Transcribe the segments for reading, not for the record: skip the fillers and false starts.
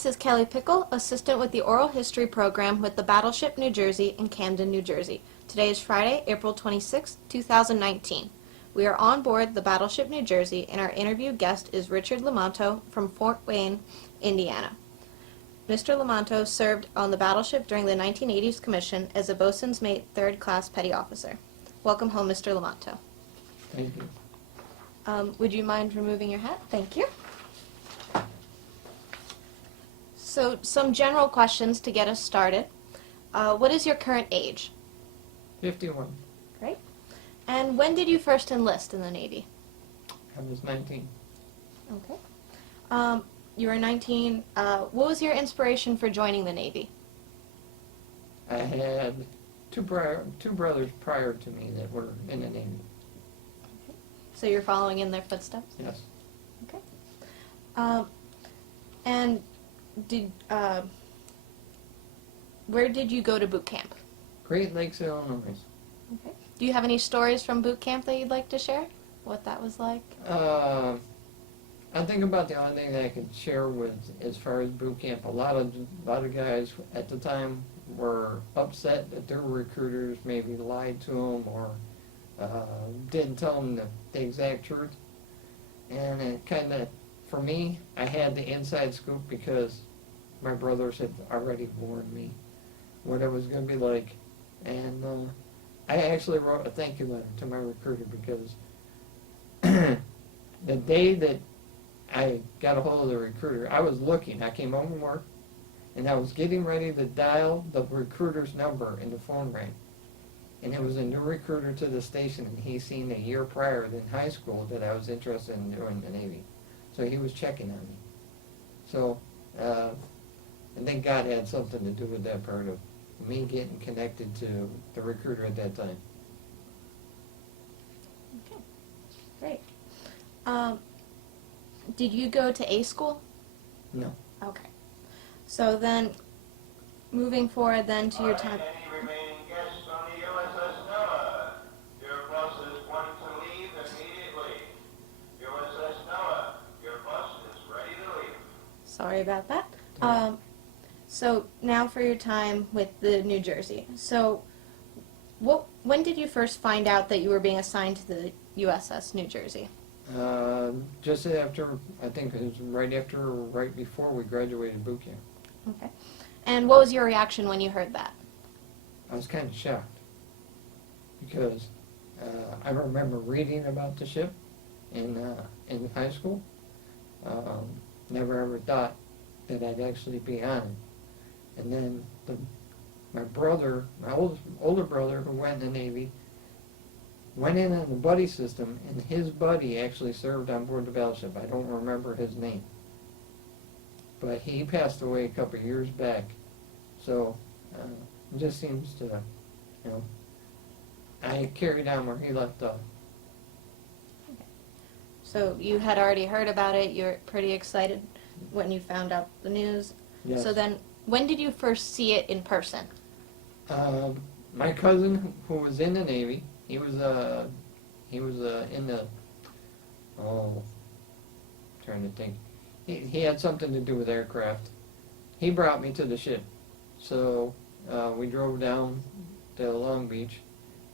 This is Kelly Pickle, assistant with the Oral History Program with the Battleship, New Jersey in Camden, New Jersey. Today is Friday, April 26, 2019. We are on board the Battleship, New Jersey, and our interview guest is Richard Lomanto from Fort Wayne, Indiana. Mr. Lomanto served on the battleship during the 1980s commission as a boatswain's mate, third-class petty officer. Welcome home, Mr. Lomanto. Thank you. Would you mind removing your hat? Thank you. So, some general questions to get us started. What is your current age? 51. Great. And when did you first enlist in the Navy? I was 19. Okay. You were 19. What was your inspiration for joining the Navy? I had two brothers prior to me that were in the Navy. Okay. So you're following in their footsteps? Yes. Okay. And where did you go to boot camp? Great Lakes, Illinois. Okay. Do you have any stories from boot camp that you'd like to share? What that was like? I think about the only thing that I could share with as far as boot camp. A lot of guys at the time were upset that their recruiters maybe lied to them or didn't tell them the exact truth. And it kind of, for me, I had the inside scoop because my brothers had already warned me what it was going to be like. And I actually wrote a thank you letter to my recruiter because the day that I got a hold of the recruiter, I was looking. I came home from work, and I was getting ready to dial the recruiter's number, and the phone rang. And it was a new recruiter to the station, and he seen a year prior in high school that I was interested in doing the Navy. So he was checking on me. So I think God had something to do with that part of me getting connected to the recruiter at that time. Okay. Great. Did you go to A school? No. Okay. So then, moving forward then to your time. Any remaining guests on the USS Noah? Your bus is wanting to leave immediately. USS Noah, your bus is ready to leave. Sorry about that. So now for your time with the New Jersey. So when did you first find out that you were being assigned to the USS New Jersey? Just after, I think it was right before we graduated boot camp. Okay. And what was your reaction when you heard that? I was kind of shocked because I remember reading about the ship in high school. Never ever thought that I'd actually be on it. And then my older brother who went in the Navy went in on the buddy system, and his buddy actually served on board the Battleship. I don't remember his name, but he passed away a couple of years back. So it just seems to, I carried on where he left off. Okay. So you had already heard about it. You're pretty excited when you found out the news. Yes. So then, when did you first see it in person? My cousin, who was in the Navy, he was in the, trying to think. He had something to do with aircraft. He brought me to the ship. So we drove down to Long Beach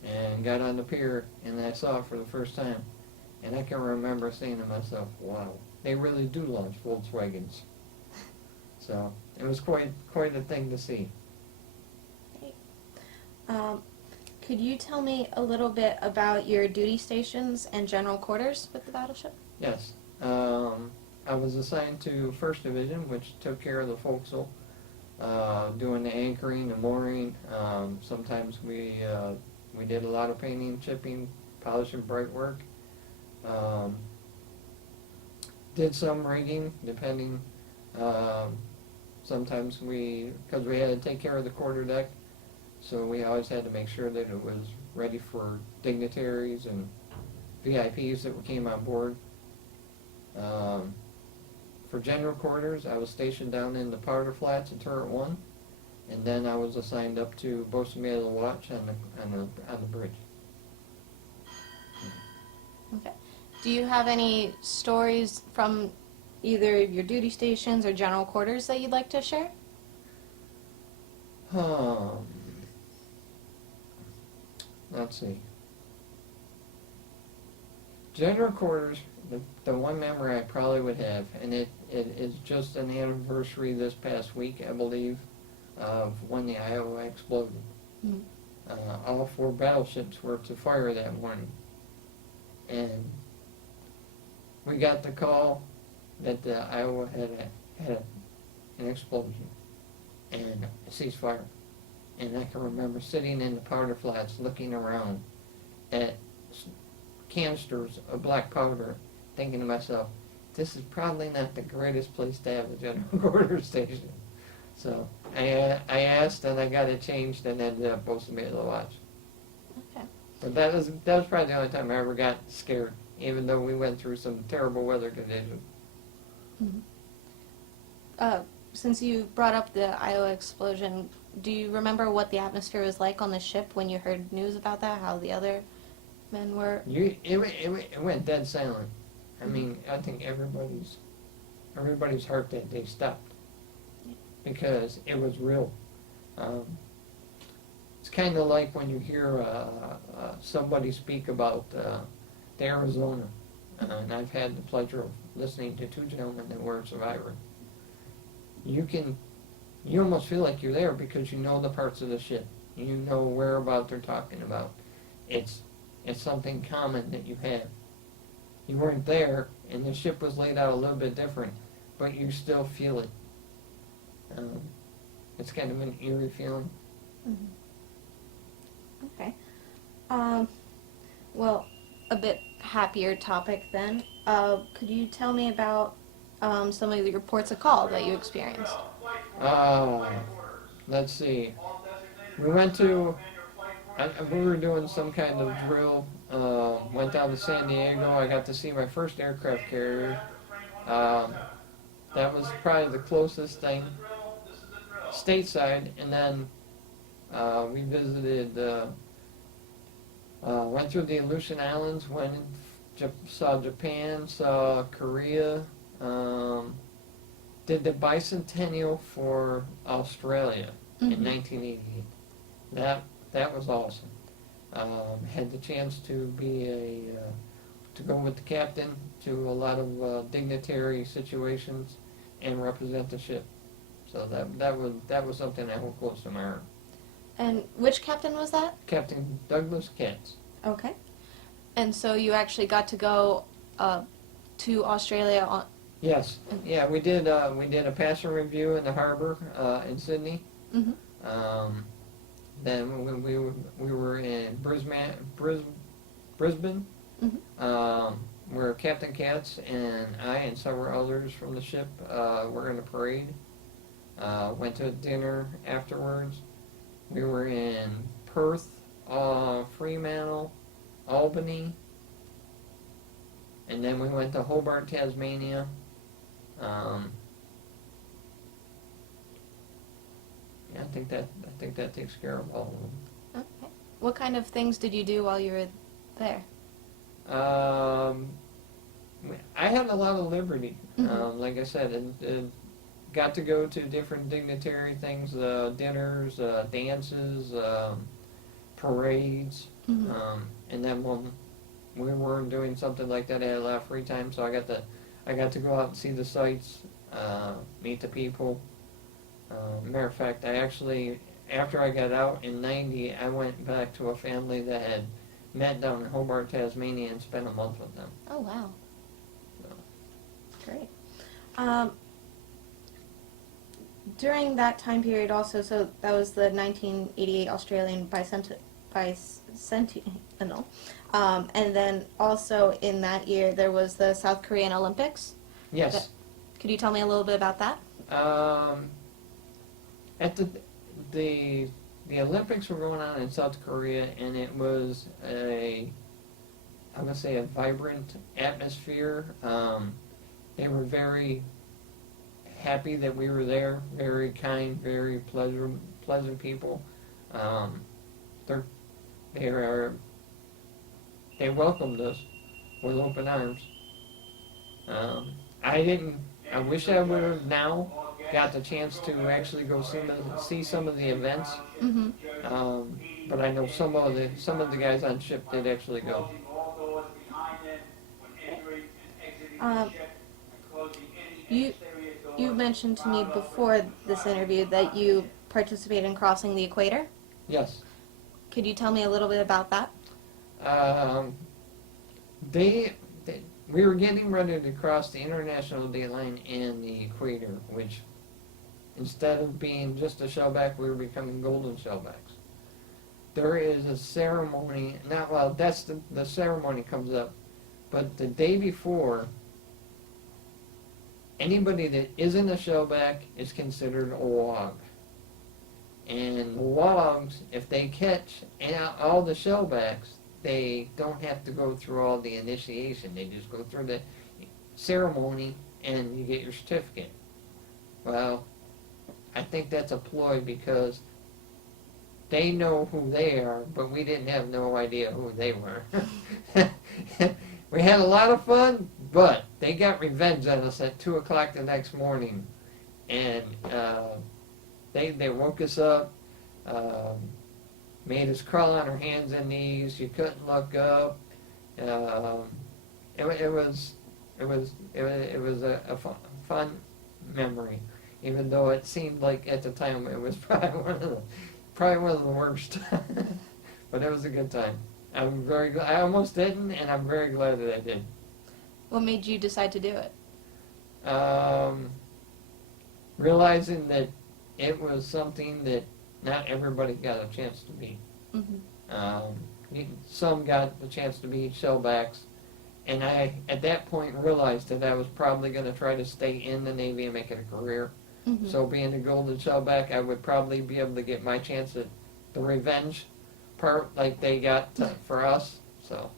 and got on the pier, and I saw it for the first time. And I can remember saying to myself, wow, they really do launch Volkswagens. So it was quite a thing to see. Great. Could you tell me a little bit about your duty stations and general quarters with the battleship? Yes. I was assigned to 1st Division, which took care of the forecastle, doing the anchoring, the mooring. Sometimes we did a lot of painting, chipping, polishing, bright work. Did some rigging, depending. Sometimes because we had to take care of the quarter deck, so we always had to make sure that it was ready for dignitaries and VIPs that came on board. For general quarters, I was stationed down in the Powder Flats in Turret 1, and then I was assigned up to Boatswain Mate of the Watch on the bridge. Okay. Do you have any stories from either your duty stations or general quarters that you'd like to share? Um, let's see. General quarters, the one memory I probably would have, and it is just an anniversary this past week, I believe, of when the Iowa exploded. Mhm. All 4 battleships were to fire that morning. And we got the call that the Iowa had an explosion and a ceasefire. And I can remember sitting in the powder flats looking around at canisters of black powder, thinking to myself, this is probably not the greatest place to have a general quarters station. So I asked and I got it changed and ended up supposed to be able to watch. Okay. But that was probably the only time I ever got scared, even though we went through some terrible weather conditions. Since you brought up the Iowa explosion, do you remember what the atmosphere was like on the ship when you heard news about that? How the other men were? It went dead silent. I mean, I think everybody's heart that day stopped because it was real. It's kind of like when you hear somebody speak about the Arizona, and I've had the pleasure of listening to 2 gentlemen that were survivors. You almost feel like you're there because you know the parts of the ship. You know whereabouts they're talking about. It's something common that you have. You weren't there, and the ship was laid out a little bit different, but you still feel it. It's kind of an eerie feeling. Mm-hmm. Okay. Well, a bit happier topic then. Could you tell me about some of the reports of call that you experienced? Let's see. We went to, we were doing some kind of drill, went down to San Diego. I got to see my first aircraft carrier. That was probably the closest thing stateside, and then we visited, went through the Aleutian Islands, saw Japan, saw Korea, did the bicentennial for Australia in 1988. That was awesome. Had the chance to be to go with the captain to a lot of dignitary situations and represent the ship. So that was something I hold close to my heart. And which captain was that? Captain Douglas Katz. Okay. And so you actually got to go to Australia on. Yes. Yeah, we did a passing review in the harbor in Sydney. Mm-hmm. Then we were in Brisbane, Mm-hmm. where Captain Katz and I and several others from the ship were in a parade. Went to dinner afterwards. We were in Perth, Fremantle, Albany, and then we went to Hobart, Tasmania. Yeah, I think that takes care of all of them. Okay. What kind of things did you do while you were there? I had a lot of liberty. Mm-hmm. Like I said, and got to go to different dignitary things, dinners, dances, parades, Mm-hmm. and then when we weren't doing something like that, I had a lot of free time, so I got to go out and see the sights, meet the people. Matter of fact, I actually, after I got out in '90, I went back to a family that had met down in Hobart, Tasmania, and spent a month with them. Oh, wow. So. Great. During that time period also, so that was the 1988 Australian bicentennial, and then also in that year there was the South Korean Olympics. Yes. Could you tell me a little bit about that? At the Olympics were going on in South Korea, and it was I'm gonna say a vibrant atmosphere. They were very happy that we were there. Very kind, very pleasant people. They welcomed us with open arms. I didn't I wish I would have now got the chance to actually go see some of the events. Mm-hmm. But I know some of the guys on ship did actually go. Um, you you mentioned to me before this interview that you participate in crossing the equator. Yes. Could you tell me a little bit about that? Um, they, we were getting ready to cross the international date line and the equator, which instead of being just a shellback, we were becoming golden shellbacks. There is a ceremony. Not well. That's the ceremony comes up, but the day before, anybody that isn't a shellback is considered a wog. And wogs, if they catch all the shellbacks, they don't have to go through all the initiation. They just go through the ceremony and you get your certificate. Well, I think that's a ploy because they know who they are, but we didn't have no idea who they were. We had a lot of fun, but they got revenge on us at 2 o'clock the next morning. And they woke us up, made us crawl on our hands and knees. You couldn't look up. It was a fun memory, even though it seemed like at the time it was probably one of the worst. But it was a good time. I'm very glad. I almost didn't, and I'm very glad that I did. What made you decide to do it? Realizing that it was something that not everybody got a chance to be. Mm-hmm. Some got the chance to be shellbacks, and I, at that point, realized that I was probably going to try to stay in the Navy and make it a career. Mm-hmm. So being a golden shellback, I would probably be able to get my chance at the revenge part like they got for us. So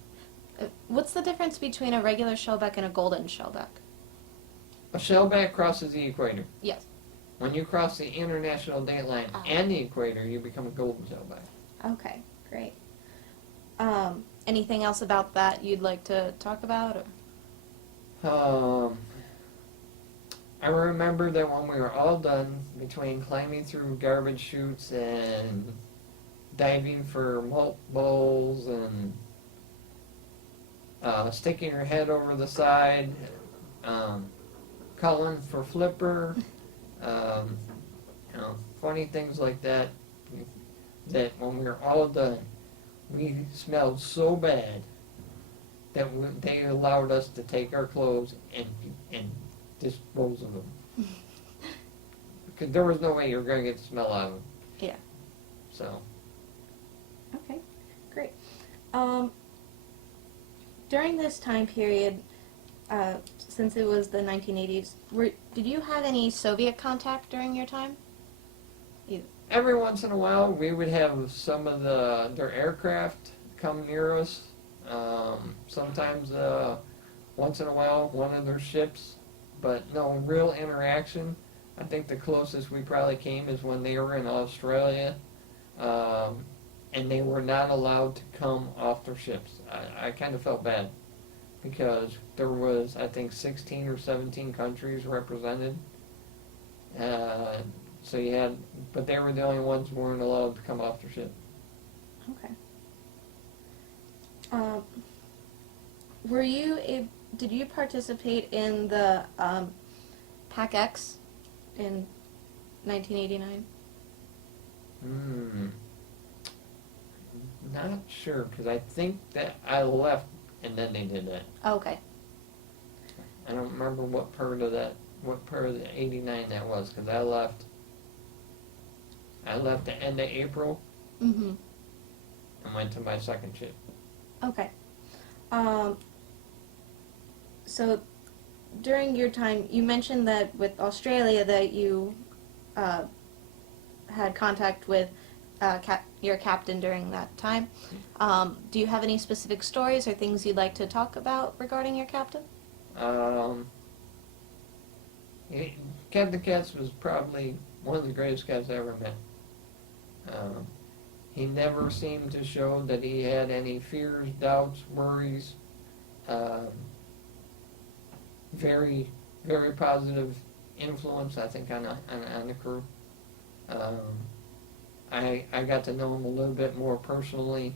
What's the difference between a regular shellback and a golden shellback? a shellback crosses the equator. Yes. When you cross the international date line and the equator, you become a golden shellback. Okay, great. Anything else about that you'd like to talk about? Or? I remember that when we were all done, between climbing through garbage chutes and diving for malt bowls and sticking your head over the side, calling for flipper, funny things like that, that when we were all done, we smelled so bad that they allowed us to take our clothes and dispose of them. Because there was no way you were going to get the smell out of them. Yeah. So. Okay, great. During this time period, since it was the 1980s, did you have any Soviet contact during your time? Every once in a while, we would have some of their aircraft come near us. Sometimes, once in a while, one of their ships, but no real interaction. I think the closest we probably came is when they were in Australia, and they were not allowed to come off their ships. I kind of felt bad because there was, I think, 16 or 17 countries represented. So you had, but they were the only ones who weren't allowed to come off their ship. Okay. Did you participate in the PAC-X in 1989? Not sure, because I think that I left and then they did that. Okay. I don't remember what part of the 89 that was, because I left the end of April Mm-hmm. and went to my second ship. Okay. So during your time, you mentioned that with Australia that you had contact with your captain during that time. Do you have any specific stories or things you'd like to talk about regarding your captain? Captain Katz was probably one of the greatest guys I ever met. He never seemed to show that he had any fears, doubts, worries. Very, very positive influence, I think, on the crew. Um, I got to know him a little bit more personally,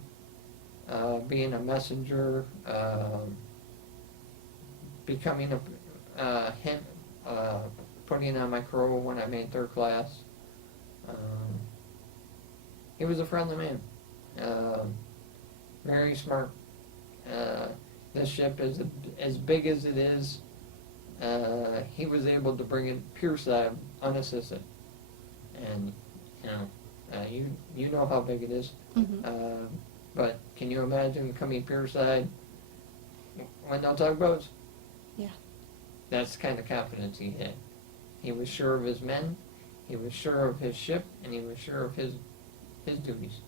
being a messenger, becoming him, putting on my crew when I made third class. Um, he was a friendly man, very smart. This ship is as big as it is. He was able to bring it pure side unassisted, and you know how big it is. Mm-hmm. But can you imagine coming pure side when no tugboats? Yeah. That's the kind of confidence he had. He was sure of his men, he was sure of his ship, and he was sure of his duties.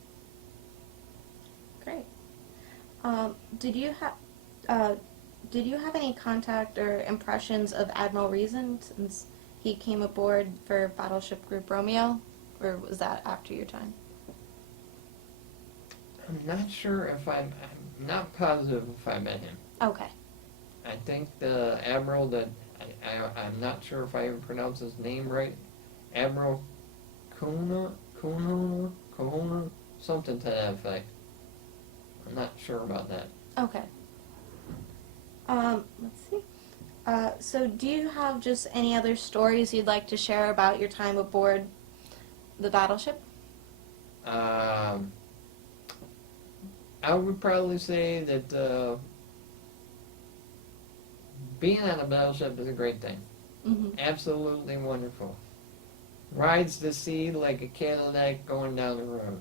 Great. Did you have any contact or impressions of Admiral Reason since he came aboard for Battleship Group Romeo, or was that after your time? I'm not sure if I'm not positive if I met him. Okay. I think the admiral that I'm not sure if I even pronounce his name right. Admiral Kahuna, something to that effect. I'm not sure about that. Okay. Let's see. So do you have just any other stories you'd like to share about your time aboard the battleship? I would probably say that being on a battleship is a great thing. Mm-hmm. Absolutely wonderful. Rides the sea like a Cadillac going down the road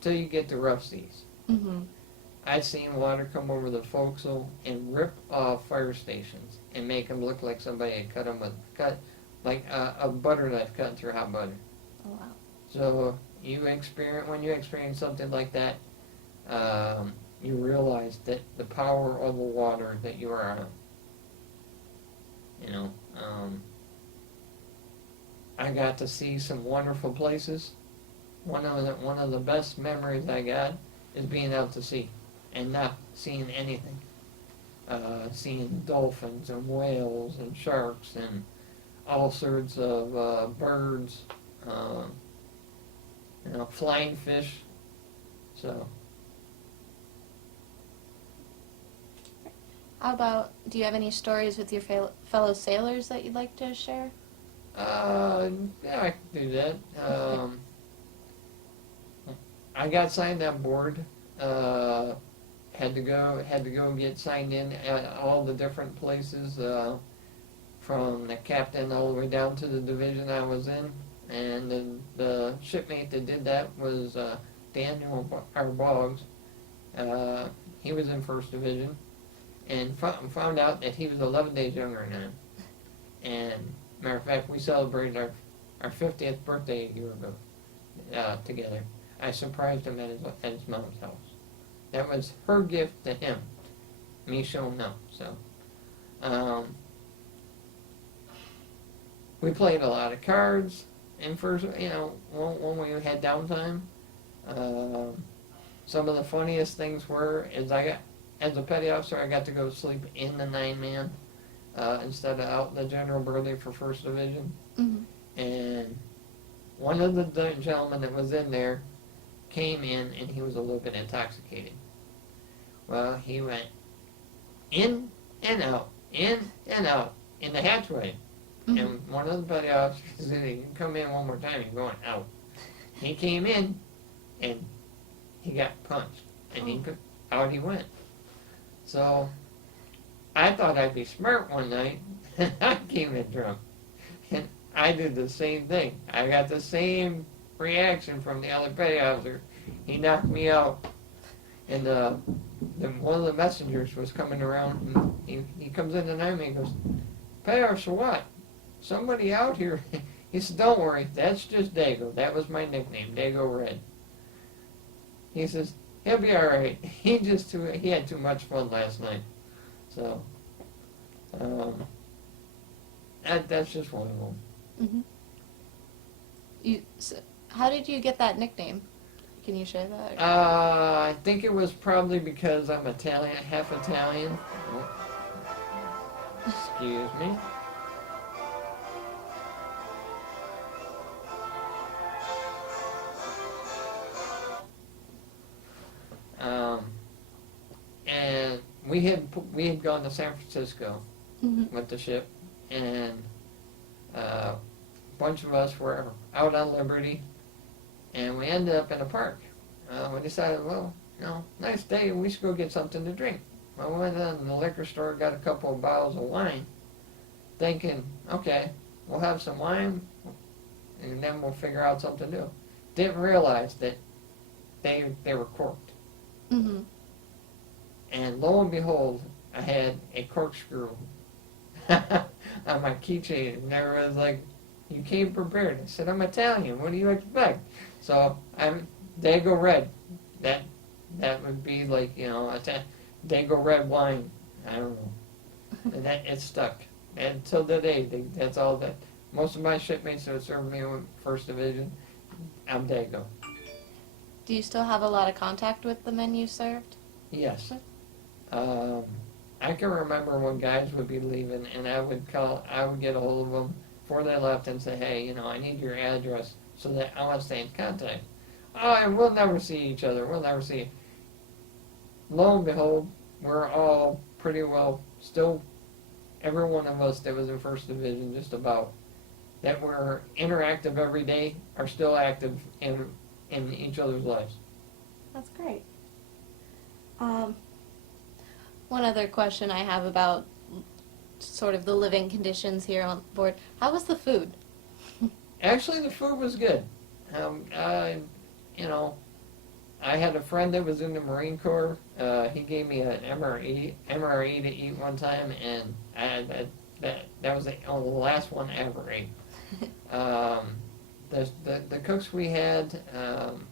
till you get to rough seas. Mm-hmm. I've seen water come over the forecastle and rip off fire stations and make them look like somebody had cut like a butter knife cutting through hot butter. Oh, wow. So when you experience something like that, you realize that the power of the water that you are on. I got to see some wonderful places. One of the best memories I got is being out to sea and not seeing anything. Seeing dolphins and whales and sharks and all sorts of birds, flying fish. So, How about, do you have any stories with your fellow sailors that you'd like to share? yeah, I can do that. I got signed on board. Had to go and get signed in at all the different places, from the captain all the way down to the division I was in. And the shipmate that did that was Daniel Boggs. He was in first division, and found out that he was 11 days younger than I am. And matter of fact, we celebrated our 50th birthday a year ago together. I surprised him at his mom's house. That was her gift to him. Me showing up. So, we played a lot of cards. And first, when we had downtime, some of the funniest things is as a petty officer, I got to go sleep in the 9-man instead of out in the general berthing for first division. Mm-hmm. And one of the gentlemen that was in there came in, and he was a little bit intoxicated. Well, he went in and out in the hatchway. Mm-hmm. And one of the petty officers said, "You can come in one more time, you're going out." He came in, and he got punched, and out he went. So, I thought I'd be smart one night, and I came in drunk. And I did the same thing. I got the same reaction from the other petty officer. He knocked me out, and one of the messengers was coming around, and he comes in tonight and he goes, "Petty officer, what? Somebody out here." He said, "Don't worry, that's just Dago. That was my nickname, Dago Red." He says, "He'll be all right. He had too much fun last night." So, that's just one of them. Mm-hmm. How did you get that nickname? Can you share that? I think it was probably because I'm Italian, half Italian. Oh. Excuse me. we had gone to San Francisco Mm-hmm. with the ship, and a bunch of us were out on Liberty, and we ended up in a park. We decided, well, nice day, we should go get something to drink. Well, we went in the liquor store, got a couple of bottles of wine, thinking, okay, we'll have some wine, and then we'll figure out something new. Didn't realize that they were corked. Mm-hmm. And lo and behold, I had a corkscrew on my keychain, and everyone was like, "You came prepared." I said, "I'm Italian. What do you expect?" So I'm Dago Red. That would be like Dago Red wine. I don't know, and that it stuck. And until today, that's all that. Most of my shipmates that served me in First Division, I'm Dago. Do you still have a lot of contact with the men you served? Yes. I can remember when guys would be leaving, and I would get a hold of them before they left and say, "Hey, I need your address so that I want to stay in contact." Oh, and we'll never see each other. We'll never see. Lo and behold, we're all pretty well still. Every one of us that was in First Division, just about that were interactive every day, are still active in each other's lives. That's great. One other question I have about sort of the living conditions here on board. How was the food? Actually, the food was good. I had a friend that was in the Marine Corps. He gave me an MRE to eat one time, and that was the last one I ever ate. The cooks we had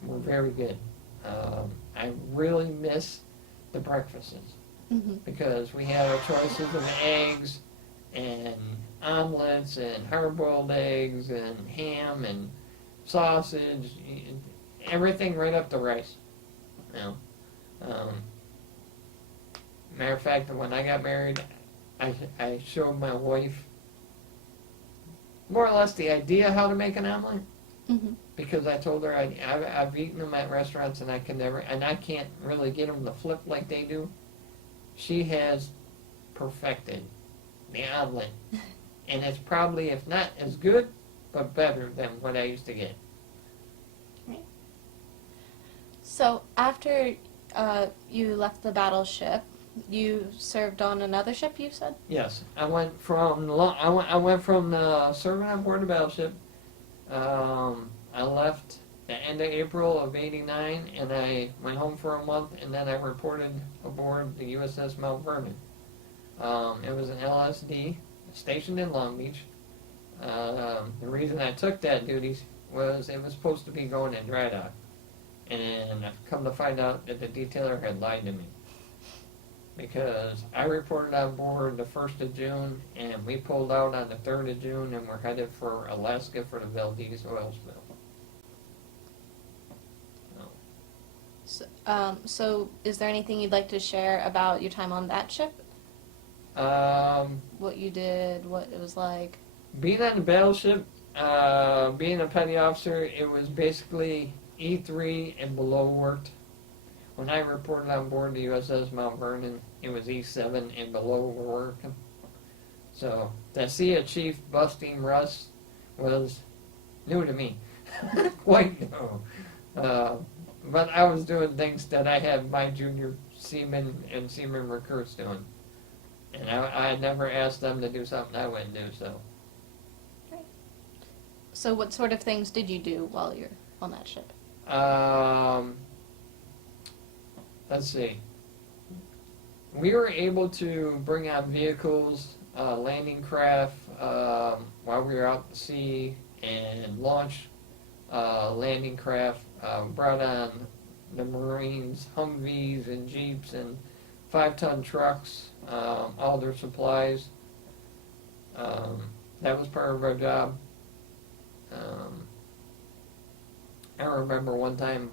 were very good. I really miss the breakfasts Mm-hmm. because we had our choices of eggs and omelets and hard-boiled eggs and ham and sausage, everything right up to rice. Matter of fact, when I got married, I showed my wife more or less the idea how to make an omelet, Mm-hmm. because I told her I've eaten them at restaurants and I can't really get them to flip like they do. She has perfected the omelet, and it's probably, if not as good, but better than what I used to get. So after you left the battleship, you served on another ship, you said? Yes, I went from serving on board the Battleship. I left the end of April of '89, and I went home for a month, and then I reported aboard the USS Mount Vernon. It was an LSD stationed in Long Beach. The reason I took that duty was it was supposed to be going in dry dock, and I've come to find out that the detailer had lied to me, because I reported on board the 1st of June, and we pulled out on the 3rd of June, and we're headed for Alaska for the Valdez oil spill. So is there anything you'd like to share about your time on that ship? What you did, what it was like? Being on the Battleship, being a petty officer, it was basically E3 and below worked. When I reported on board the USS Mount Vernon, it was E7 and below were working. So to see a chief busting Russ was new to me, quite new. But I was doing things that I had my junior seamen and seamen recruits doing, and I never asked them to do something I wouldn't do. So. So what sort of things did you do while you're on that ship? Let's see. We were able to bring on vehicles, landing craft, while we were out at sea, and launch landing craft. Brought on the Marines, Humvees and Jeeps and 5-ton trucks, all their supplies. That was part of our job. I remember one time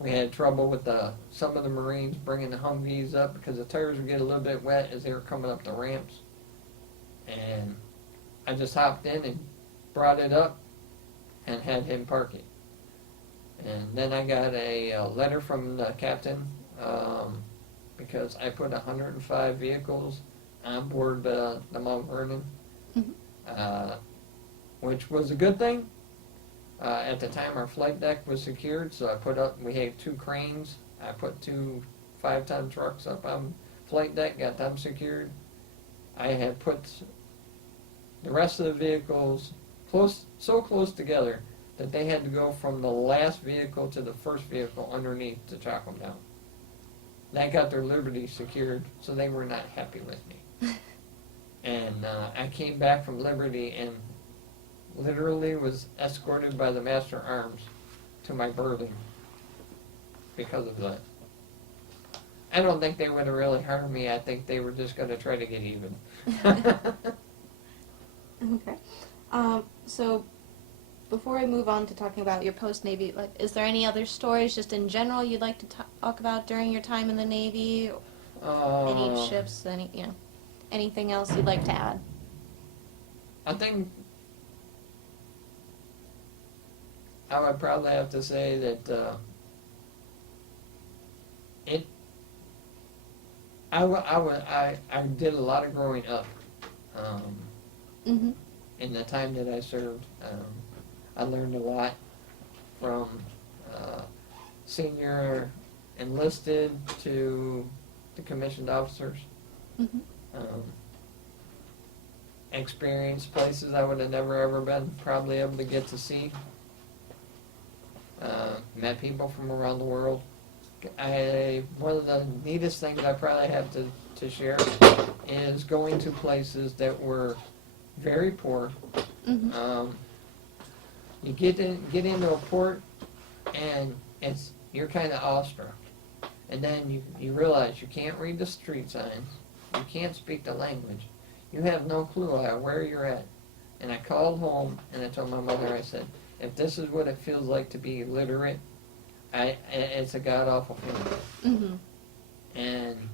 we had trouble with some of the Marines bringing the Humvees up because the tires would get a little bit wet as they were coming up the ramps. And I just hopped in and brought it up and had him park it. And then I got a letter from the captain because I put 105 vehicles on board the Mount Vernon, Mhm. uh, which was a good thing. At the time, our flight deck was secured, so we had 2 cranes. I put 2 5-ton trucks up on flight deck, got them secured. I had put the rest of the vehicles so close together that they had to go from the last vehicle to the first vehicle underneath to track them down. That got their Liberty secured, so they were not happy with me. And I came back from Liberty and literally was escorted by the Master Arms to my berthing because of that. I don't think they would have really harmed me. I think they were just going to try to get even. Okay. So before I move on to talking about your post-Navy, like, is there any other stories just in general you'd like to talk about during your time in the Navy? Any ships, anything else you'd like to add? I think I would probably have to say that I did a lot of growing up Mm-hmm. in the time that I served. I learned a lot from senior enlisted to the commissioned officers. Mm-hmm. Experienced places I would have never ever been probably able to get to see. Met people from around the world. One of the neatest things I probably have to share is going to places that were very poor. Mm-hmm. You get into a port and you're kind of awestruck, and then you realize you can't read the street signs, you can't speak the language, you have no clue where you're at. And I called home and I told my mother, I said, if this is what it feels like to be illiterate, it's a god awful feeling. Mm-hmm. And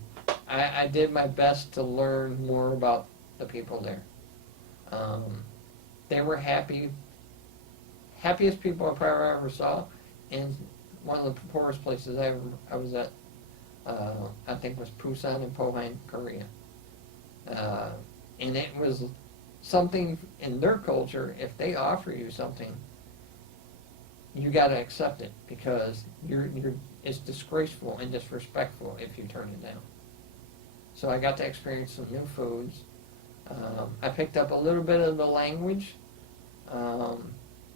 I did my best to learn more about the people there. They were happiest people I probably ever saw, and one of the poorest places I was at, I think was Busan in Pohang, Korea. And it was something in their culture, if they offer you something, you got to accept it, because it's disgraceful and disrespectful if you turn it down. So I got to experience some new foods. I picked up a little bit of the language.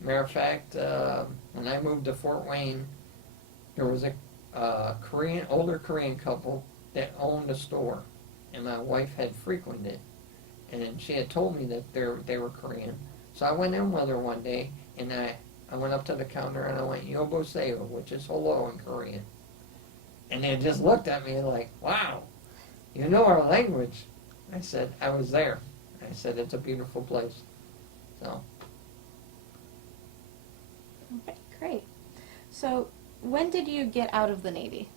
Matter of fact, when I moved to Fort Wayne, there was a older Korean couple that owned a store, and my wife had frequented it, and she had told me that they were Korean. So I went in with her one day, and I went up to the counter and I went, "Yoboseo," which is hello in Korean. And they just looked at me like, "Wow, you know our language." I said, "I was there." I said, "It's a beautiful place." So. Okay, great. So when did you get out of the Navy?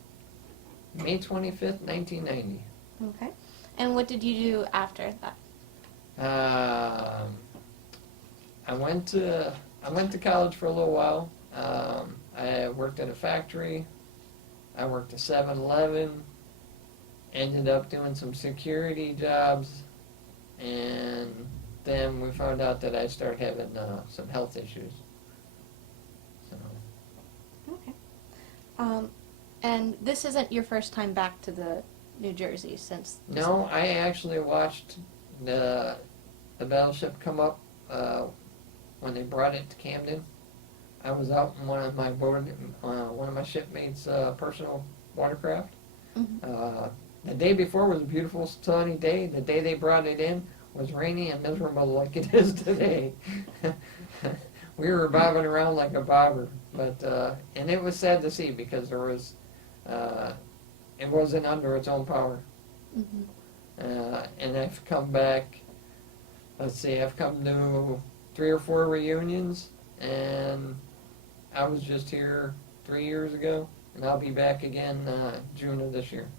May 25th, 1990. Okay. And what did you do after that? I went to college for a little while. I worked at a factory. I worked at 7-Eleven. Ended up doing some security jobs, and then we found out that I started having some health issues. So. Okay. And this isn't your first time back to the New Jersey since... No, I actually watched the Battleship come up when they brought it to Camden. I was out in one of my shipmates' personal watercraft. Mm-hmm. The day before was a beautiful sunny day. The day they brought it in was rainy and miserable like it is today. We were bobbing around like a bobber, but and it was sad to see, because there was it wasn't under its own power. Mm-hmm. And I've come back. I've come to 3 or 4 reunions, and I was just here 3 years ago, and I'll be back again June of this year.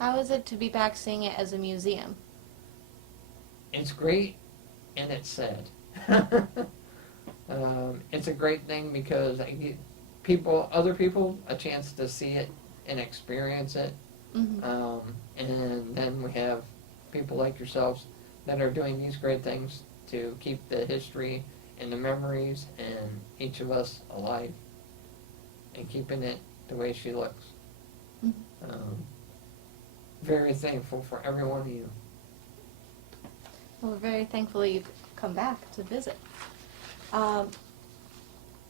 How is it to be back seeing it as a museum? It's great, and it's sad. It's a great thing because I get other people, a chance to see it and experience it And then we have people like yourselves that are doing these great things to keep the history and the memories and each of us alive and keeping it the way she looks. Very thankful for every one of you. Well, we're very thankful you've come back to visit.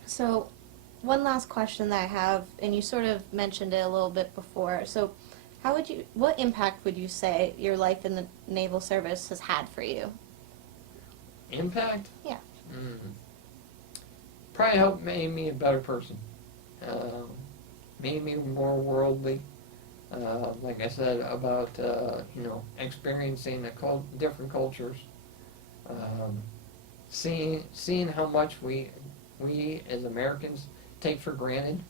So, one last question that I have, and you sort of mentioned it a little bit before. So, what impact would you say your life in the Naval Service has had for you? Impact? Yeah. Probably helped make me a better person. Made me more worldly. Like I said about experiencing different cultures, seeing how much we as Americans take for granted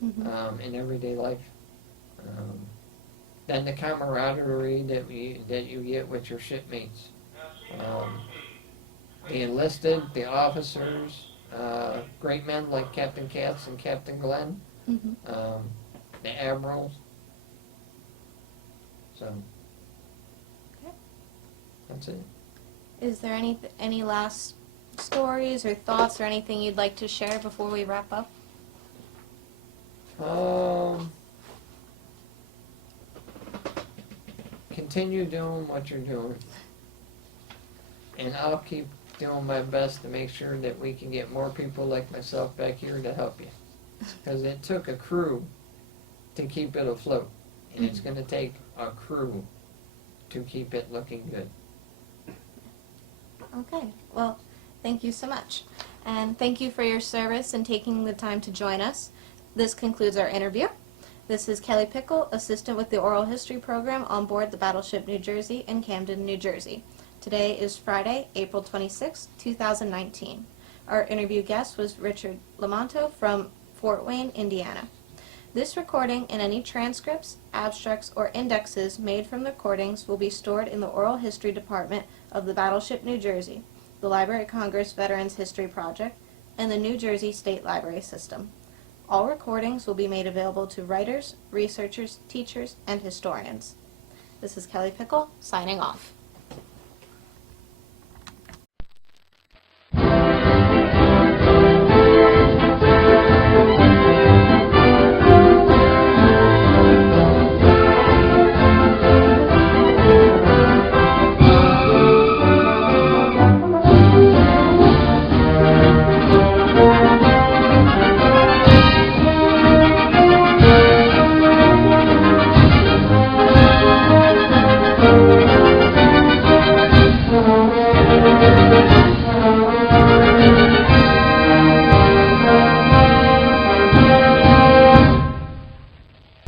in everyday life. Then the camaraderie that you get with your shipmates, the enlisted, the officers, great men like Captain Katz and Captain Glenn, the admirals. So, Okay. that's it. Is there any last stories or thoughts or anything you'd like to share before we wrap up? Continue doing what you're doing. And I'll keep doing my best to make sure that we can get more people like myself back here to help you. Because it took a crew to keep it afloat. And it's going to take a crew to keep it looking good. Okay. Well, thank you so much. And thank you for your service and taking the time to join us. This concludes our interview. This is Kelly Pickle, assistant with the Oral History Program on board the Battleship New Jersey in Camden, New Jersey. Today is Friday, April 26, 2019. Our interview guest was Richard Lomanto from Fort Wayne, Indiana. This recording and any transcripts, abstracts, or indexes made from the recordings will be stored in the Oral History Department of the Battleship New Jersey, the Library of Congress Veterans History Project, and the New Jersey State Library System. All recordings will be made available to writers, researchers, teachers, and historians. This is Kelly Pickle, signing off.